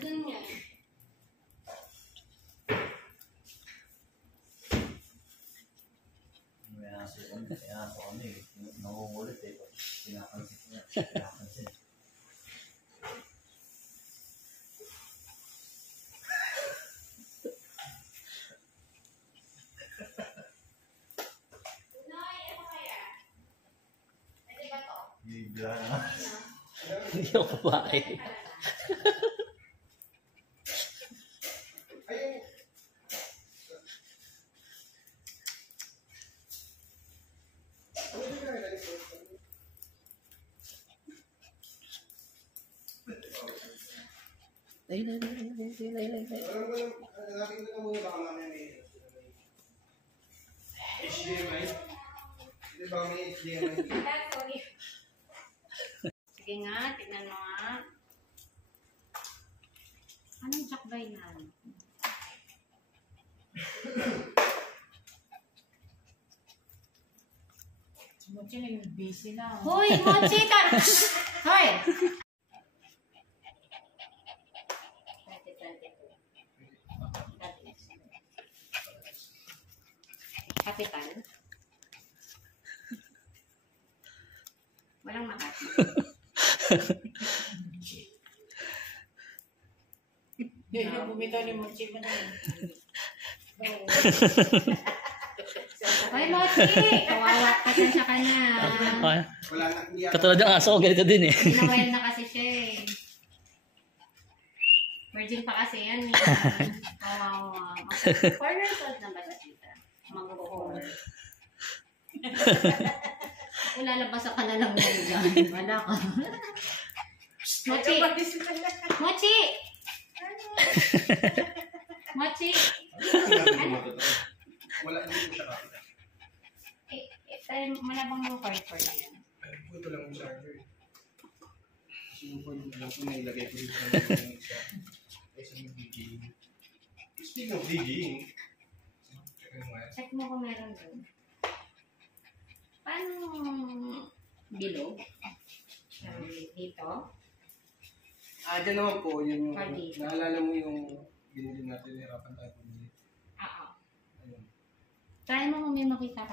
Andun nga. Kaya ako ano eh, nangungulit eh. Pinapansin niya. Pinapansin. Bibla na. Hindi ako babae. Ay. HDMI? Di ba may HDMI? Sige nga, tignan mo nga. Anong jakbay na? Mochi na yung busy na. Hoy, Mochi ka! Hoy! 2022. Kapital? Walang Makati. Yun yung bumitaw ni Mochi mo na. Hoy, Mochi! Kawawa kasi sa kanya. Wala na, hindi ako. Katulad ng aso ko, ganito din eh. Pinawel na kasi siya eh. Virgin pa kasi yan eh. Kawawa. Corner code na ba sa tita? Mag-over. Kung lalabas ka na lang ngayon. Wala ka. Mochi! Mochi! Mochi! Wala, hindi ko siya kapita. Wala bang yung card for yan? Ito lang yung charger. Sinupan lang ko na ilagay ko dito sa may DJing. Speaking of DJing, Check mo kung meron doon. Paano bilog? Dito? dyan naman po, yung Party. naalala mo yung binili natin, hirapan tayo pumili. Oo. Ayun. Try mo kung may makita ka